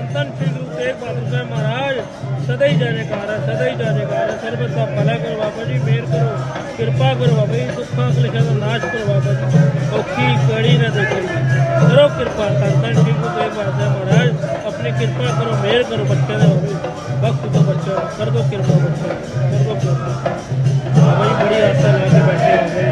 ਧੰਨ ਧੰਨ ਸ੍ਰੀ ਗੁਰੂ ਤੇਗ ਬਹਾਦਰ ਸਾਹਿਬ ਮਹਾਰਾਜ, ਸਦਾ ਹੀ ਜੈਕਾਰ ਹੈ, ਸਦਾ ਹੀ ਜੈਕਾਰ ਹੈ। ਸਰਬਤ ਦਾ ਭਲਾ ਕਰੋ ਬਾਬਾ ਜੀ, ਮਿਹਰ ਕਰੋ, ਕਿਰਪਾ ਕਰੋ ਬਾਬਾ ਜੀ ਦੁੱਖਾਂ ਕਲੇਸ਼ਾਂ ਦਾ ਨਾਸ਼ ਕਰੋ ਬਾਬਾ ਜੀ। ਔਖੀ ਕੜੀ ਨਾ ਦੇਖੋ ਕਰੋ ਕਿਰਪਾ ਧੰਨ ਧੰਨ ਸ੍ਰੀ ਗੁਰੂ ਤੇਗ ਬਹਾਦਰ ਸਾਹਿਬ ਮਹਾਰਾਜ, ਆਪਣੀ ਕਿਰਪਾ ਕਰੋ, ਮਿਹਰ ਕਰੋ ਬੱਚੇ ਦੇ ਹੋਵੇ ਵਕਤ ਤੋਂ ਬੱਚੋ ਕਰ ਦੋ ਕਿਰਪਾ ਬੱਚੋ ਕਰ ਦੋ ਕਿਰਪਾ। ਬਾਬਾ ਜੀ, ਬੜੀ ਆਸਾਂ ਲੈ ਕੇ ਬੈਠੇ ਹੋ ਗਏ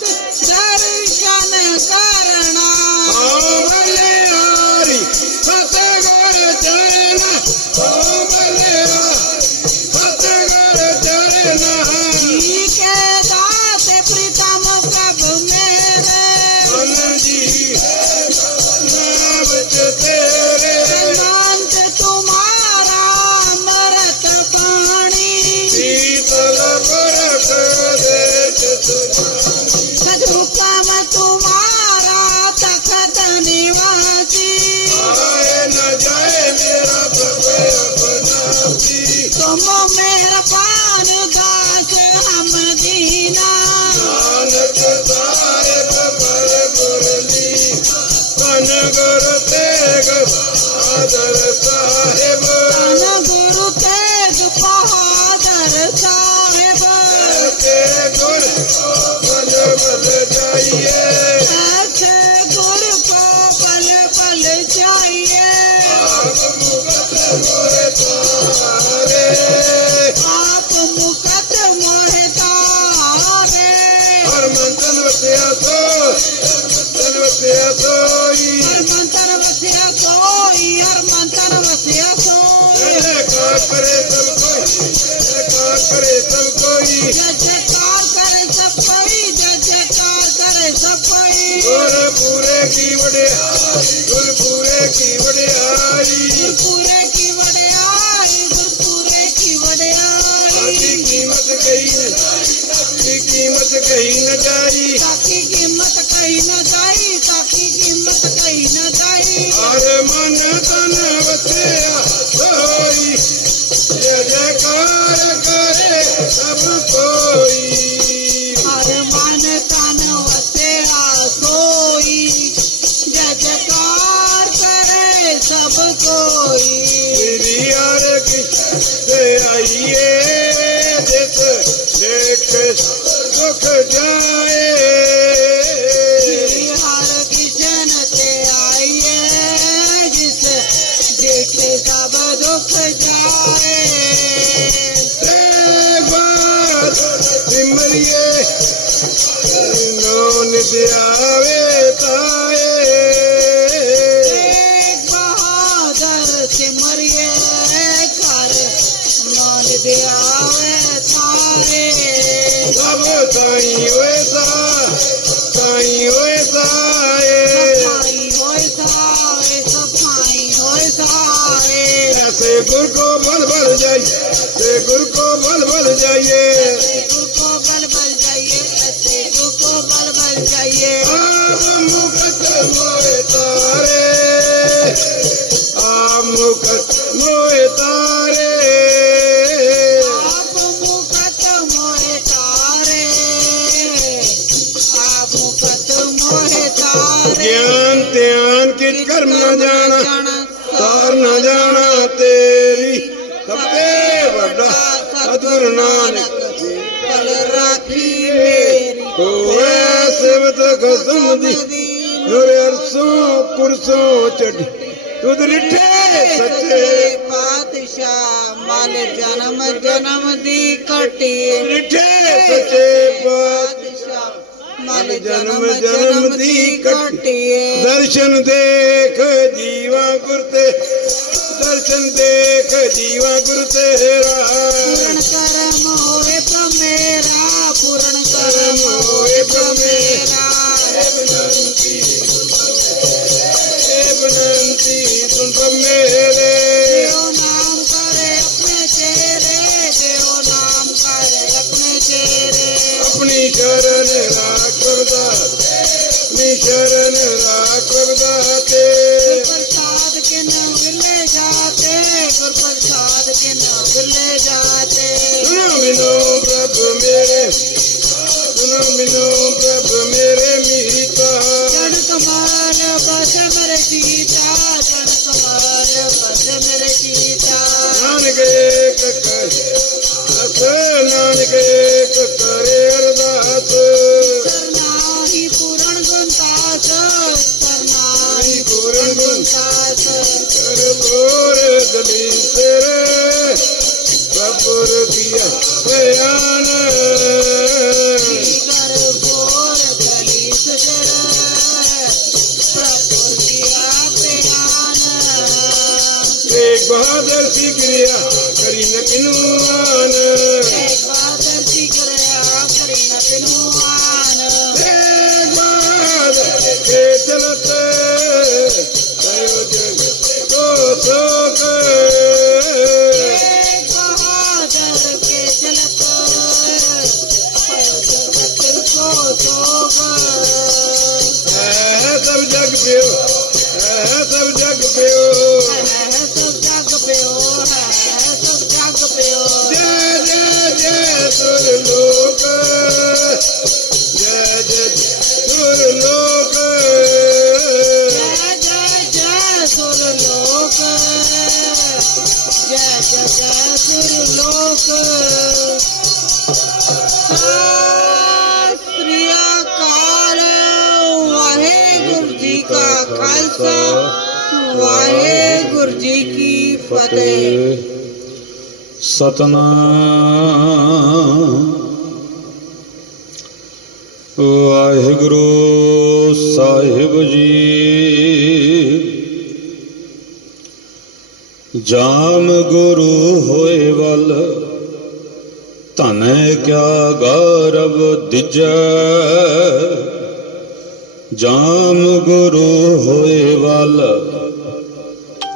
Daddy. como me rapaz. Takht ਸਮਦੀ ਗੁਰ ਅਰਸੋਂ ਕੁਰਸੋਂ ਚੜੀ ਤੁਧ ਰਿਠੇ ਸੱਚੇ। ਪਾਤਸ਼ਾਹ ਮਨ ਜਨਮ ਜਨਮ ਦੀ ਕਟੀ ਰਿਠੇ ਸੱਚੇ ਪਾਤਸ਼ਾਹ ਮਨ ਜਨਮ ਜਨਮ ਦੀ ਕਟੀ ਦਰਸ਼ਨ ਦੇਖ ਜੀਵਾ ਗੁਰ ਤੇ ਦਰਸ਼ਨ ਦੇਖ ਜੀਵਾ ਗੁਰ ਤੇਰਾ। ਪੂਰਨ ਕਰ ਸਤਨਾਮ ਵਾਹਿਗੁਰੂ ਸਾਹਿਬ ਜੀ, ਜਾਮ ਗੁਰੂ ਹੋਏ ਵੱਲ, ਧਨੈ ਕਿਆ ਗਰਬ ਦਿਜੈ। ਜਾਮ ਗੁਰੂ ਹੋਏ ਵੱਲ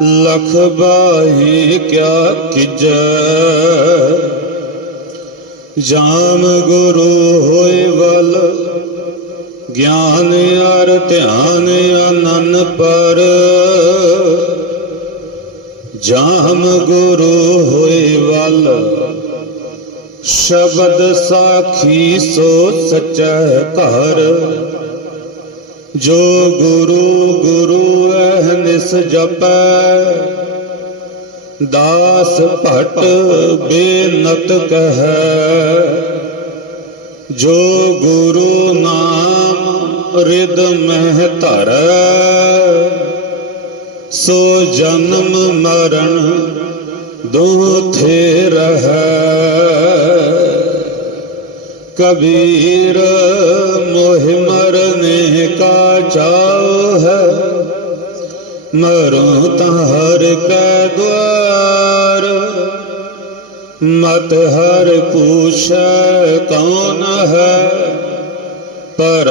ਲਖ ਬਾਹੀ ਕਿਆ ਕਿਜੈ ਜਾਮ ਗੁਰੂ ਹੋਏ ਵਲ, ਗਿਆਨ ਅਰ ਧਿਆਨ ਅਨਨ ਪਰ। ਜਾਮ ਗੁਰੂ ਹੋਏ ਵਲ, ਸ਼ਬਦ ਸਾਖੀ ਸੋ ਸਚੈ ਘਰ। ਜੋ ਗੁਰੂ ਗੁਰੂ ਅਹਨਿਸ ਜਪੈ, ਦਾਸ ਭਟ ਬੇਨਤ ਕਹੈ। ਜੋ ਗੁਰੂ ਨਾਮ ਰਿਦ ਮਹਿ ਧਰੈ, ਸੋ ਜਨਮ ਮਰਨ ਦੋ ਥੇ ਰਹੈ। ਕਬੀਰ ਮੋਹ ਮਰਨੇ ਕਾ ਚਾ ਮਰੋ ਤਾਰ ਕੈ ਦਵਾਰ। ਮਤ ਹਰ ਪੂਛੈ ਕੌਣ ਹੈ, ਪਰ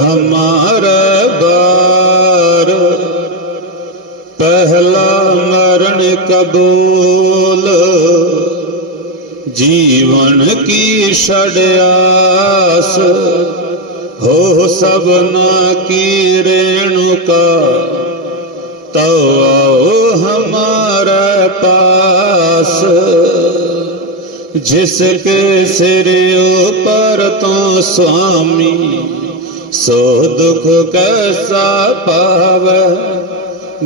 ਹਮਾਰਾ ਬਾਰ। ਪਹਿਲਾ ਮਰਨ ਕਬੂਲ, ਜੀਵਨ ਕੀ ਛੜਿਆਸ ਹੋ ਸਭਨਾ ਕੀ ਰੇਣੁਕਾ ਤਉ ਆਓ ਹਮਾਰਾ ਪਾਸ ਜਿਸ ਕੇ ਸਿਰ ਉਪਰ ਤੋਂ ਸੁਆਮੀ ਸੋ ਦੁਖ ਕੈਸਾ ਪਾਵੈ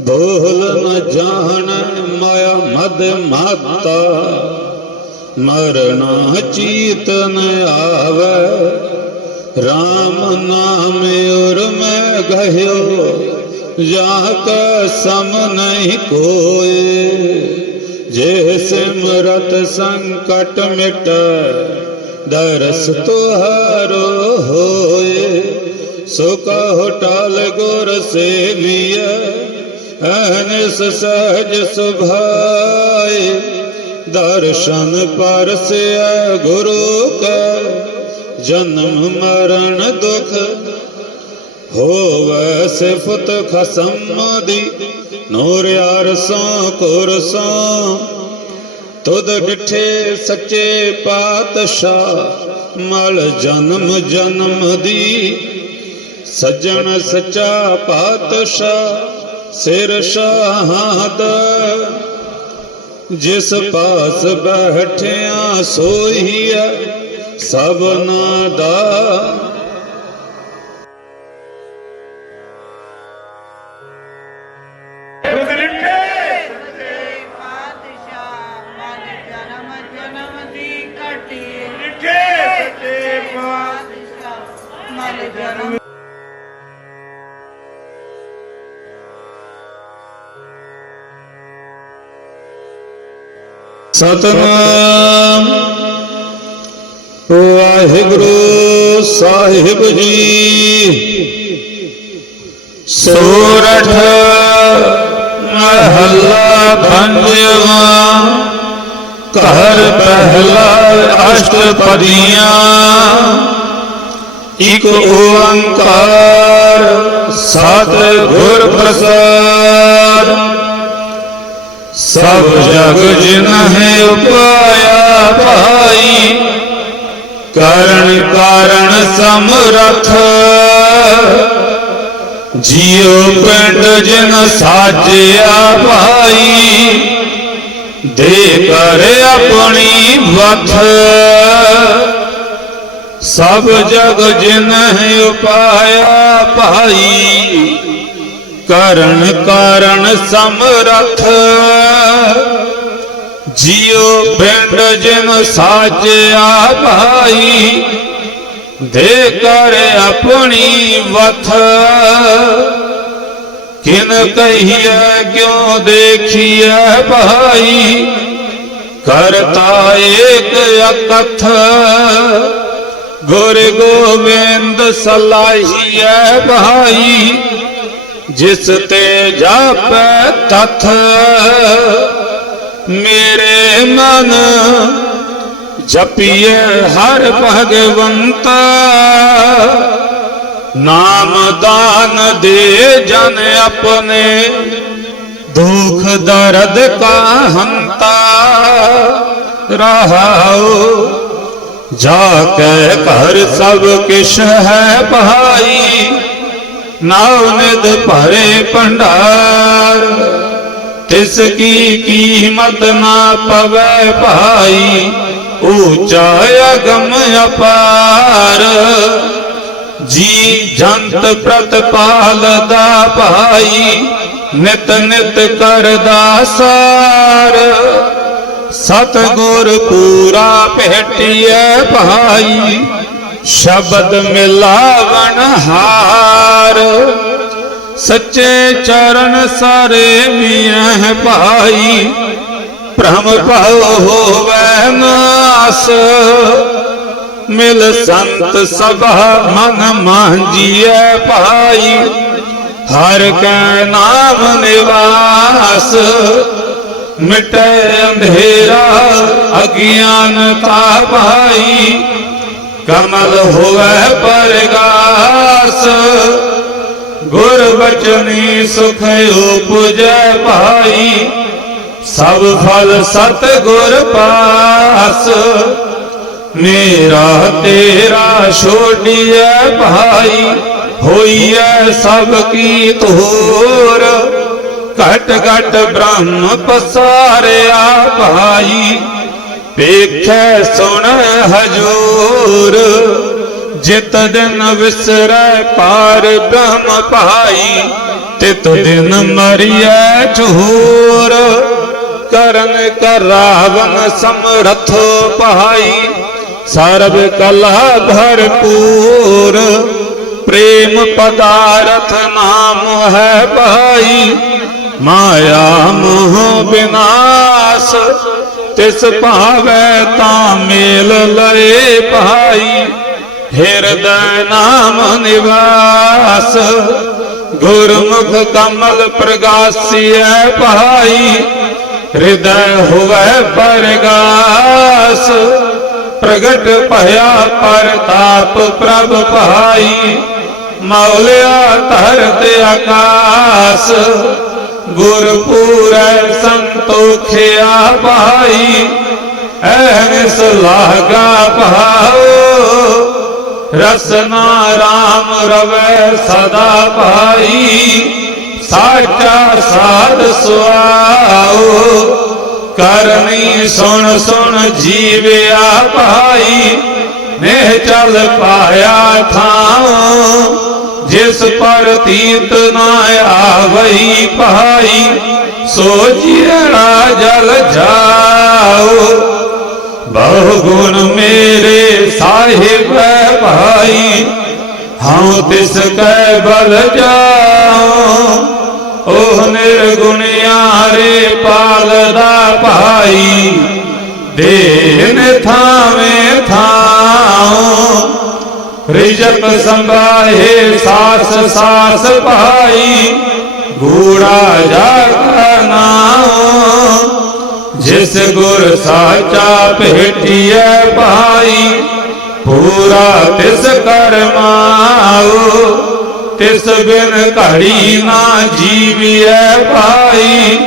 ਭੋਲ ਨ ਜਾਣ ਮਾਇਆ ਮਦ ਮਾਤਾ ਮਰਨਾ ਚੀਤ ਨ ਆਵੈ RAM ਨਾਮ ਉਰ ਮੈਂ ਗਹਿਓ ਜਾ ਕਾ ਨਹੀਂ ਕੋਏ ਜੇ ਸਿਮਰਤ ਸੰਕਟ ਮਿਟ, ਦਰਸ ਤੁਹਾਰੋ ਹੋਏ ਸੋ ਕਹੋ ਟਾਲ ਗੁਰ ਸੇਵੀਐ ਅਨਸ ਸਹਜ ਸੁਭਾਏ ਦਰਸ਼ਨ ਪਰਸਿਐ ਗੁਰੂ ਕੈ, ਜਨਮ ਮਰਨ ਦੁਖ ਹੋਵੈ ਸਿਫਤ ਖਸਮ ਦੀ, ਨੂਰ ਅਰਸੋਂ, ਕੁਰਸੋਂ। ਤੁਧ ਡਿਠੇ ਸੱਚੇ ਪਾਤਸ਼ਾਹ, ਮਲ ਜਨਮ ਜਨਮ ਦੀ। ਸੱਜਣ ਸੱਚਾ ਪਾਤਸ਼ਾਹ, ਸਿਰ ਸ਼ਾਹਦ ਜਿਸ ਪਾਸ ਬੈਠਿਆ ਸੋਈਐ ਸਭਨਾ ਦਾ ਸਤਨਾਮ। ਵਾਹਿਗੁਰੂ ਸਾਹਿਬ ਜੀ, ਸੋਰਠ ਮਹੱਲਾ ਪੰਜਵਾ ਘਰ ਪਹਿਲਾ ਅਸ਼ਟਪਦੀਆਂ, ਇਕ ਓੰਕਾਰ ਸਤ ਗੁਰ ਪ੍ਰਸਾਦ। ਸਭ ਜਗ ਜਿਨ ਉਪਾਇਆ ਭਾਈ, ਕਰਨ ਕਾਰਣ ਸਮਰਥ। ਜੀਉ ਪਿੰਡ ਜਿਨ ਸਾਜਿਆ ਭਾਈ, ਦੇ ਕਰ ਆਪਣੀ ਵਥ। ਸਭ ਜਗ ਜਿਨ ਉਪਾਇਆ ਭਾਈ ਕਰਨ ਕਾਰਣ ਸਮਰਥ ਜੀਉ ਪਿੰਡ ਜਿਨ ਸਾਜਿਆ ਭਾਈ, ਦੇ ਕਰ ਆਪਣੀ ਵਥ। ਕਿਨ ਕਹੀਐ, ਕਿਉ ਦੇਖੀਐ ਭਾਈ, ਕਰਤਾ ਏਕ ਅਕਥ। ਗੁਰ ਗੋਬਿੰਦ ਸਲਾਹੀਐ ਭਾਈ ਜਿਸ ਤੇ ਜਾਪੈ ਤਥ, ਮੇਰੇ ਮਨ ਜਪੀਏ ਹਰ ਭਗਵੰਤ। ਨਾਮ ਦਾਨ ਦੇ ਜਨ ਆਪਣੇ, ਦੁਖ ਦਰਦ ਕਾ ਹੰਤਾ ਰਹਾਉ, ਜਾ ਕੇ ਘਰ ਸਭ ਕਿਛ ਹੈ ਭਾਈ। ਨਾਉ ਨਿਧ ਭਰੇ ਭੰਡਾਰ, ਤਿਸ ਕੀ ਕੀਮਤ ਨਾ ਪਵੈ ਭਾਈ ਊਚਾ ਅਗਮ ਅਪਾਰ। ਜੀ ਜੰਤ ਪ੍ਰਤਪਾਲ ਦਾ ਭਾਈ, ਨਿਤ ਨਿਤ ਕਰਦਾ ਸਾਰ। ਸਤ ਗੁਰ ਪੂਰਾ ਭੇਟਿਐ ਭਾਈ ਸ਼ਬਦ ਮਿਲਾਵਣ ਹਾਰ। ਸੱਚੇ ਚਰਨ ਸਾਰੇ ਮੀਆਂ ਭਾਈ ਭ੍ਰਮ ਭਉ ਹੋਵੈ ਨਾਸ ਮਿਲ ਸੰਤ ਸਭਾ ਮਨ ਮਾਂਜੀਐ ਭਾਈ। ਹਰ ਕੈ ਨਾਮ ਨਿਵਾਸ। ਮਿਟੈ ਅੰਧੇਰਾ, ਅਗਿਆਨਤਾ ਭਾਈ ਕਮਲ ਹੋਵੈ ਪਰਗਾਸ, ਗੁਰ ਬਚਨੀ ਸੁਖ ਉਪਜੈ ਭਾਈ, ਸਭ ਫਲ ਸਤ ਗੁਰ ਪਾਸ। ਮੇਰਾ ਤੇਰਾ ਛੋੜੀਐ ਭਾਈ, ਹੋਈਐ ਸਭ ਕੀ ਤੋਰ ਘਟ ਘਟ ਬ੍ਰਹਮ ਪਸਾਰਿਆ ਭਾਈ ਵੇਖੈ ਸੁਣ ਹਜੂਰ, ਜਿਤ ਦਿਨ ਵਿਸਰੈ ਪਾਰ ਬ੍ਰਹਮ ਭਾਈ, ਤਿਤ ਦਿਨ ਮਰੀਐ ਝੂਰ। ਕਰਨ ਕਰਾਵਨ ਸਮਰਥ ਭਾਈ, ਸਰਬ ਕਲਾ ਭਰਪੂਰ। ਪ੍ਰੇਮ ਪਦਾਰਥ ਨਾਮ ਹੈ ਭਾਈ, ਮਾਇਆ ਮੋਹ ਬਿਨਾਸ਼। ਤਿਸ ਭਾਵੈ ਤਾਂ ਮੇਲ ਲਏ ਭਾਈ, ਹਿਰਦੈ ਨਾਮ ਨਿਵਾਸ। ਗੁਰਮੁਖ ਕਮਲ ਪ੍ਰਗਾਸੀਐ ਭਾਈ, ਹਿਰਦੈ ਹੋਵੈ ਪਰਗਾਸ। ਪ੍ਰਗਟ ਭਇਆ ਪਰਤਾਪ ਪ੍ਰਭ ਭਾਈ, ਮੌਲਿਆ ਧਰਤ ਆਕਾਸ। ਗੁਰ ਪੂਰੈ ਤੋਖਿਆ ਭਾਈ ਐਨਿਸ ਲਾਗਾ ਭਾਉ। ਰਸਨਾ ਰਾਮ ਰਵੈ ਸਦਾ ਭਾਈ, ਸਾਚਾ ਸਾਧ ਸੁਆਓ ਕਰਨੀ ਸੁਣ ਸੁਣ ਜੀਵਿਆ ਭਾਈ ਨੇ ਚੱਲ ਪਾਇਆ ਥਾਂ ਜਿਸ ਪਰ ਤੀਤ ਨਾ ਆਵਈ ਭਾਈ ਸੋ ਜੀੜਾ ਜਲ ਜਾਓ ਬਹੁ ਗੁਣ ਮੇਰੇ ਸਾਹਿਬ ਭਾਈ ਹਉ ਤਿਸ ਕੈ ਬਲ ਜਾਉ ਉਹ ਨਿਰਗੁਣਿਆਰੇ ਪਾਲਦਾ ਭਾਈ ਦੇਨ ਥਾਵੇਂ ਥਾਉ ਰਿਜਕ ਸੰਭਾਹੇ ਸਾਸ ਸਾਸ ਭਾਈ ਗੂੜਾ ਜਾਗਾ ਨਾਮ। ਜਿਸ ਗੁਰ ਸਾਚਾ ਭੇਟਿਐ ਭਾਈ, ਪੂਰਾ ਤਿਸ ਕਰਮਾਉ ਤਿਸ ਬਿਨ ਘੜੀ ਨਾ ਜੀਵਿਐ ਭਾਈ,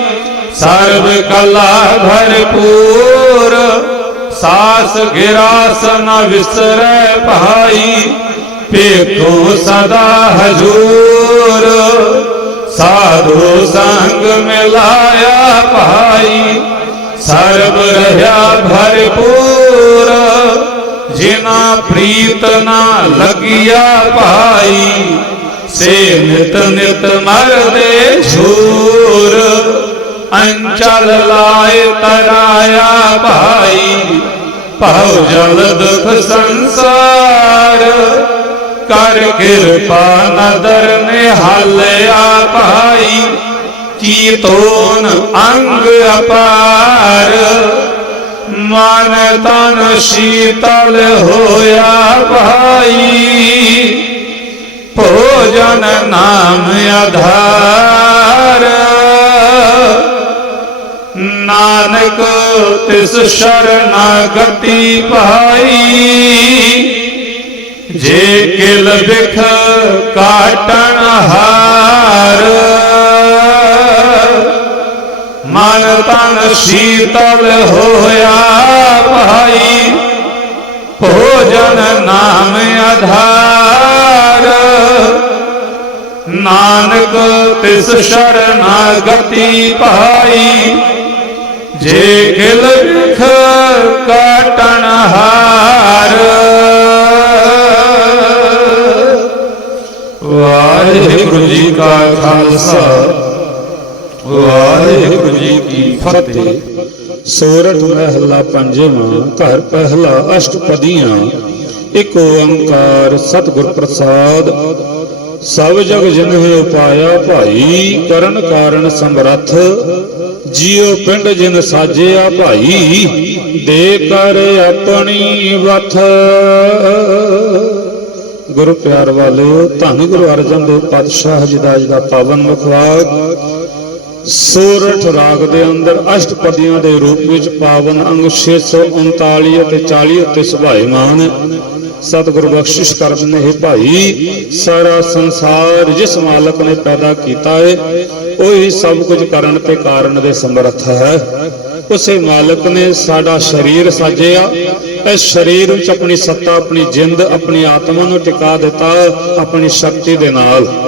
ਸਰਬ ਕਲਾ ਭਰਪੂਰ। ਸਾਸ ਗਿਰਾਸ ਨ ਵਿਸਰੈ ਭਾਈ ਪੇਖੋ ਸਦਾ ਹਜੂਰ। ਸਾਧੂ ਸੰਗ ਮਿਲਾਇਆ ਭਾਈ। ਸਰਬ ਰਹਾ ਭਰਪੂਰ ਜਿਨਾ ਪ੍ਰੀਤ ਨਾ ਲਗਿਆ ਭਾਈ। ਸੇ ਨਿਤ ਨਿਤ ਮਰਦੇ ਸੂਰ ਅੰਚਲ ਲਾਏ ਤਰਾਇਆ ਭਾਈ। ਭਉ ਜਲ ਦੁਖ ਸੰਸਾਰ ਕਰ ਕਿਰਪਾ ਨਦਰ ਨਿਹਾਲਿਆ ਭਾਈ ਕੀ ਤੋਨ ਅੰਗ ਅਪਾਰ। ਮਨ ਤਨ ਸ਼ੀਤਲ ਹੋਇਆ ਭਾਈ, ਭੋਜਨ ਨਾਮ ਆਧਾਰ। ਨਾਨਕ ਤਿਸ ਸ਼ਰਨਾਗਤੀ ਭਾਈ ਜੇ ਕਿਲ ਬਿਖ ਕਾਟਣ ਹਾਰ, ਮਨ ਤਨ ਸ਼ੀਤਲ ਹੋਇਆ ਭਾਈ, ਭੋਜਨ ਨਾਮ ਆਧਾਰ। ਨਾਨਕ ਤਿਸ ਸ਼ਰਨਾਗਤੀ ਪਾਈ ਜੇ ਕਿਲ ਵਿਖ ਕਾਟਣ ਕਾ ਖਾਲਸਾ। ਵਾਹਿਗੁਰੂ ਜੀ ਕੀ ਫਤਿਹ। ਸੋਰਠ ਮਹਿਲਾ ਪੰਜਵਾਂ, ਘਰ ਪਹਿਲਾ ਅਸ਼ਟਪਦੀਆਂ। ਇੱਕ ਓੰਕਾਰ ਸਤਿਗੁਰ ਪ੍ਰਸਾਦ। ਸਭ ਜਗ ਜਿਨਹਿ ਉਪਾਇਆ ਭਾਈ, ਕਰਨ ਕਾਰਨ ਸਮਰੱਥ। ਜਿਉ ਪਿੰਡ ਜਿਨ ਸਾਜਿਆ ਭਾਈ, ਦੇ ਕਰ ਆਪਣੀ ਵਥ। ਗੁਰੂ ਪਿਆਰ ਵਾਲਿਓ ਧੰਨ ਗੁਰੂ ਅਰਜਨ ਦੇਵ ਪਾਤਸ਼ਾਹ ਜੀ ਦਾ ਅੱਜ ਦਾ ਪਾਵਨ ਮੁਖਵਾਕ ਸੋਰਠ ਰਾਗ ਦੇ ਅੰਦਰ ਅਸ਼ਟਪਦੀਆਂ ਦੇ ਰੂਪ ਵਿੱਚ ਪਾਵਨ ਅੰਗ 639 ਅਤੇ 40 ਉੱਤੇ ਸੁਭਾਏਮਾਨ ਹੈ ਸਤਿਗੁਰੂ ਬਖਸ਼ਿਸ਼ ਕਰਦੇ ਨੇ ਭਾਈ, ਸਾਰਾ ਸੰਸਾਰ ਜਿਸ ਮਾਲਕ ਨੇ ਪੈਦਾ ਕੀਤਾ ਹੈ ਉਹੀ ਸਭ ਕੁਝ ਕਰਨ ਤੇ ਕਾਰਨ ਦੇ ਸਮਰੱਥ ਹੈ। ਉਸੇ ਮਾਲਕ ਨੇ ਸਾਡਾ ਸਰੀਰ ਸਾਜਿਆ। ਇਸ ਸਰੀਰ ਵਿੱਚ ਆਪਣੀ ਸੱਤਾ, ਆਪਣੀ ਜਿੰਦ, ਆਪਣੀ ਆਤਮਾ ਨੂੰ ਟਿਕਾ ਦਿੱਤਾ, ਆਪਣੀ ਸ਼ਕਤੀ ਦੇ ਨਾਲ।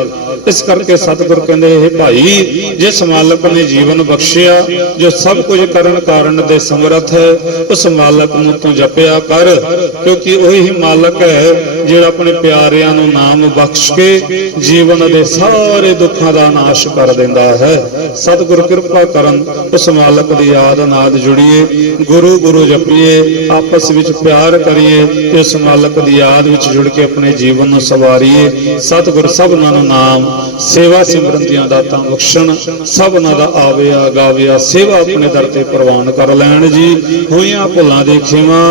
ਇਸ ਕਰਕੇ ਸਤਿਗੁਰ ਕਹਿੰਦੇ ਇਹ ਭਾਈ ਜਿਸ ਮਾਲਕ ਨੇ ਜੀਵਨ ਬਖਸ਼ਿਆ, ਜੋ ਸਭ ਕੁਝ ਕਰਨ ਕਾਰਨ ਦੇ ਸਮਰੱਥ ਹੈ, ਉਸ ਮਾਲਕ ਨੂੰ ਤੂੰ ਜਪਿਆ ਕਰ, ਕਿਉਂਕਿ ਉਹੀ ਮਾਲਕ ਹੈ, ਜਿਹੜਾ ਆਪਣੇ ਪਿਆਰਿਆਂ ਨੂੰ ਨਾਮ ਬਖਸ਼ ਕੇ ਜੀਵਨ ਦੇ ਸਾਰੇ ਦੁੱਖਾਂ ਦਾ ਨਾਸ਼ ਕਰ ਦਿੰਦਾ ਹੈ। ਸਤਿਗੁਰ ਕਿਰਪਾ ਕਰਨ ਉਸ ਮਾਲਕ ਦੀ ਯਾਦ ਨਾਲ ਜੁੜੀਏ, ਗੁਰੂ ਗੁਰੂ ਜਪੀਏ, ਆਪਸ ਵਿੱਚ ਪਿਆਰ ਕਰੀਏ ਤੇ ਉਸ ਮਾਲਕ ਦੀ ਯਾਦ ਵਿੱਚ ਜੁੜ ਕੇ ਆਪਣੇ ਜੀਵਨ ਨੂੰ ਸਵਾਰੀਏ। ਸਤਿਗੁਰ ਸਭਨਾਂ ਨੂੰ ਨਾਮ ਸੇਵਾ ਸਿਮਰਨ ਦੀਆਂ ਦਾਤਾਂ ਬਖਸ਼ਣ, ਸਭਨਾਂ ਦਾ ਆਵਿਆ ਗਾਵਿਆ, ਸੇਵਾ ਆਪਣੇ ਦਰ ਤੇ ਪ੍ਰਵਾਨ ਕਰ ਲੈਣ ਜੀ। ਹੋਈਆਂ ਭੁੱਲਾਂ ਦੇ ਖਿਮਾ,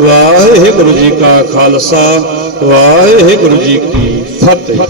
ਵਾਹਿਗੁਰੂ ਜੀ ਕਾ ਖਾਲਸਾ, ਵਾਹਿਗੁਰੂ ਜੀ ਕੀ ਫਤਿਹ।